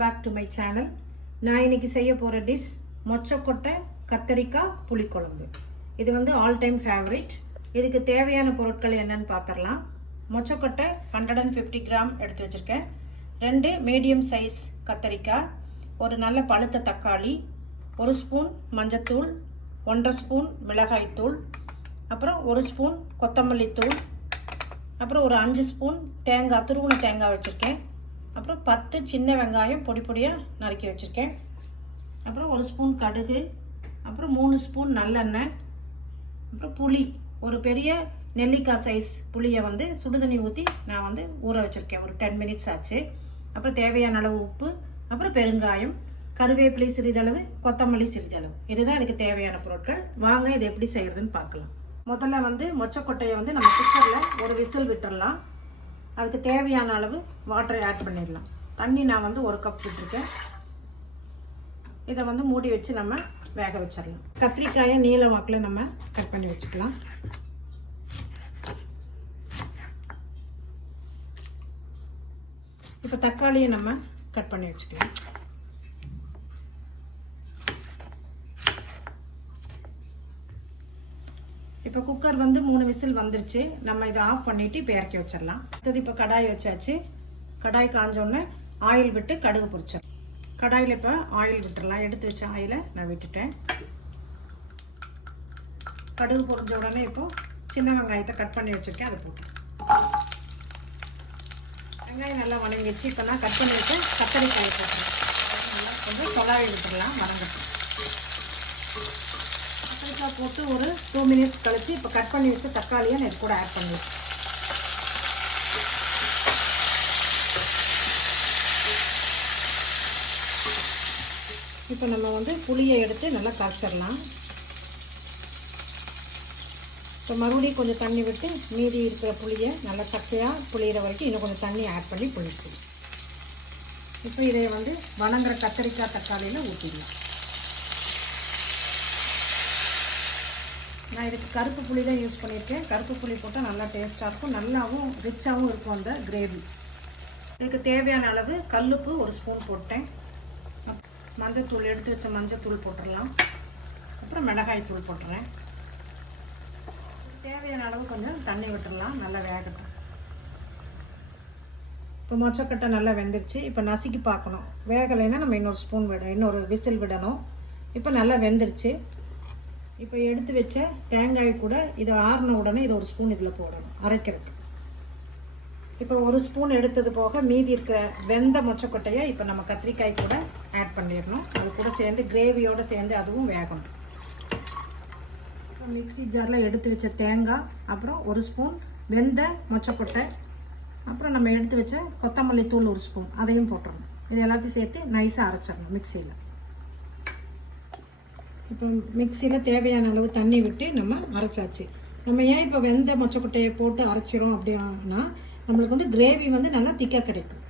Back to my channel நான் இன்னைக்கு செய்ய போகிற டிஷ் மொச்சக்கொட்டை கத்தரிக்காய் புளிக்குழம்பு. இது வந்து ஆல் டைம் ஃபேவரட் இதுக்கு தேவையான பொருட்கள் என்னன்னு பார்த்துடலாம். மொச்சக்கொட்டை ஹண்ட்ரட் அண்ட் ஃபிஃப்டி கிராம் எடுத்து வச்சுருக்கேன். ரெண்டு மீடியம் சைஸ் கத்தரிக்காய் ஒரு நல்ல பழுத்த தக்காளி ஒரு ஸ்பூன் மஞ்சத்தூள் ஒன்றரை ஸ்பூன் மிளகாய்த்தூள் அப்புறம் ஒரு ஸ்பூன் கொத்தமல்லி தூள் அப்புறம் ஒரு அஞ்சு ஸ்பூன் தேங்காய் துருவன தேங்காய் வச்சுருக்கேன். அப்புறம் பத்து சின்ன வெங்காயம் பொடி பொடியாக நறுக்கி வச்சுருக்கேன். அப்புறம் ஒரு ஸ்பூன் கடுகு அப்புறம் மூணு ஸ்பூன் நல்லெண்ணெய் அப்புறம் புளி. ஒரு பெரிய நெல்லிக்காய் சைஸ் புளியை வந்து சுடுதண்ணி ஊற்றி நான் வந்து ஊற வச்சுருக்கேன். ஒரு டென் மினிட்ஸ் ஆச்சு. அப்புறம் தேவையான அளவு உப்பு அப்புறம் பெருங்காயம் கருவேப்பிலை சிறிதளவு கொத்தமல்லி சிறிதளவு. இதுதான் இதுக்கு தேவையான பொருட்கள். வாங்க இது எப்படி செய்கிறதுன்னு பார்க்கலாம். முதல்ல வந்து மொச்சக்கொட்டையை வந்து நம்ம குக்கரில் ஒரு விசில் விட்டுறலாம். அதுக்கு தேவையான அளவு வாட்டரை ஆட் பண்ணிடலாம். தண்ணி நான் வந்து ஒரு கப் விட்டுருக்கேன். இதை வந்து மூடி வச்சு நம்ம வேக வச்சிடலாம். கத்திரிக்காயை நீல வாக்கில் நம்ம கட் பண்ணி வச்சுக்கலாம். இப்போ தக்காளியை நம்ம கட் பண்ணி வச்சுக்கலாம். இப்போ குக்கர் வந்து மூணு விசில் வந்துருச்சு. நம்ம இதை ஆஃப் பண்ணிட்டு இப்போ இறக்கி வச்சிடலாம். அடுத்தது இப்போ கடாய் வச்சாச்சு. கடாய் காஞ்சோடனே ஆயில் விட்டு கடுகு பொரிச்சிடலாம். கடாயில் இப்போ ஆயில் விட்டுடலாம் எடுத்து வச்ச ஆயிலை நான் விட்டுட்டேன். கடுகு பொரிஞ்ச உடனே இப்போ சின்ன வெங்காயத்தை கட் பண்ணி வச்சுருக்கேன். அதை போட்டு வெங்காயம் நல்லா வணங்கிச்சு இப்போ நான் கட் பண்ணி வச்ச கத்தரிக்காய் போட்டுறேன் நல்லா கொஞ்சம் கொலாவி விட்டுடலாம். வணங்கட்டும். மசாலா போட்டு ஒரு டூ மினிட்ஸ் கழிச்சு இப்போ கட் பண்ணி வச்ச தக்காளியை நான் இது கூட ஆட் பண்ணுவேன் இப்போ நம்ம வந்து புளியை எடுத்து நல்லா கரைச்சிடலாம் இப்போ மறுபடியும் கொஞ்சம் தண்ணி விட்டு மீதி இருக்கிற புளியை நல்லா சக்கையாக புளியிற வரைக்கும் இன்னும் கொஞ்சம் தண்ணி ஆட் பண்ணி புளிக்கணும் இப்போ இதை வந்து வணங்குற கத்தரிக்காய் தக்காளியில் ஊற்றிடலாம் நான் இதுக்கு கருப்பு புளி தான் யூஸ் பண்ணியிருக்கேன். கருப்பு புளி போட்டால் நல்லா டேஸ்ட்டாக இருக்கும். நல்லாவும் ரிச்சாகவும் இருக்கும் அந்த கிரேவி இதுக்கு தேவையான அளவு கல்லுப்பு ஒரு ஸ்பூன் போட்டேன். மஞ்சத்தூள் எடுத்து வச்ச மஞ்சத்தூள் போட்டுடலாம். அப்புறம் மிளகாய் தூள் போட்டுறேன். தேவையான அளவு கொஞ்சம் தண்ணி விட்டுடலாம். நல்லா வேகட்டும். இப்போ மொச்சக்கட்டை நல்லா வெந்துருச்சு. இப்போ நசுக்கி பார்க்கணும். வேகலைன்னா நம்ம இன்னொரு ஸ்பூன் விட இன்னொரு விசில் விடணும். இப்போ நல்லா வெந்துருச்சு. இப்போ எடுத்து வச்ச தேங்காய் கூட இதை ஆறின உடனே இதை ஒரு ஸ்பூன் இதில் போடணும் அரைக்கிறதுக்கு. இப்போ ஒரு ஸ்பூன் எடுத்தது போக மீதி இருக்கிற வெந்த மொச்சக்கொட்டையை இப்போ நம்ம கத்திரிக்காய் கூட ஆட் பண்ணிடணும். அது கூட சேர்ந்து கிரேவியோடு சேர்ந்து அதுவும் வேகணும். மிக்ஸி ஜாரில் எடுத்து வச்ச தேங்காய் அப்புறம் ஒரு ஸ்பூன் வெந்த மொச்சக்கொட்டை அப்புறம் நம்ம எடுத்து வச்ச கொத்தமல்லி தூள் ஒரு ஸ்பூன் அதையும் போட்டுடணும். இது எல்லாத்தையும் சேர்த்து நைஸாக அரைச்சிடணும் மிக்சியில் இப்போ மிக்சியில் தேவையான அளவு தண்ணி விட்டு நம்ம அரைச்சாச்சு. நம்ம ஏன் இப்போ வெந்த மொச்சக்கொட்டையை போட்டு அரைச்சிரும் அப்படின்னா நம்மளுக்கு வந்து கிரேவி வந்து நல்லா திக்காக கிடைக்கும்.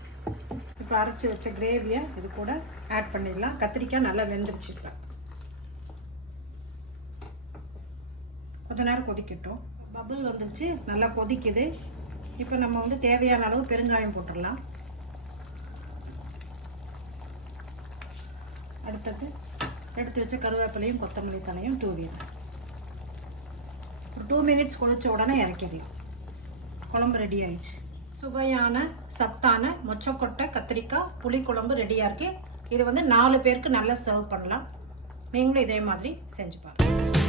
இப்போ அரைச்சி வச்ச கிரேவியை இது கூட ஆட் பண்ணிடலாம். கத்திரிக்காய் நல்லா வெந்துருச்சு இப்போ. கொஞ்ச நேரம் கொதிக்கட்டும். பபுள் வந்துருச்சு. நல்லா கொதிக்குது. இப்போ நம்ம வந்து தேவையான அளவு பெருங்காயம் போட்டுடலாம். அடுத்தது எடுத்து வச்ச கருவேப்பிலையும் கொத்தமல்லி தலையும் தூவிடுறேன் ஒரு டூ மினிட்ஸ் கொதிச்ச உடனே இறக்கிடலாம் குழம்பு ரெடி ஆயிடுச்சு. சுவையான சத்தான மொச்சக்கொட்டை கத்திரிக்காய் புளிக்குழம்பு ரெடியாக இருக்கு. இது வந்து நாலு பேருக்கு நல்லா சர்வ் பண்ணலாம். நீங்களும் இதே மாதிரி செஞ்சு பாருங்கள்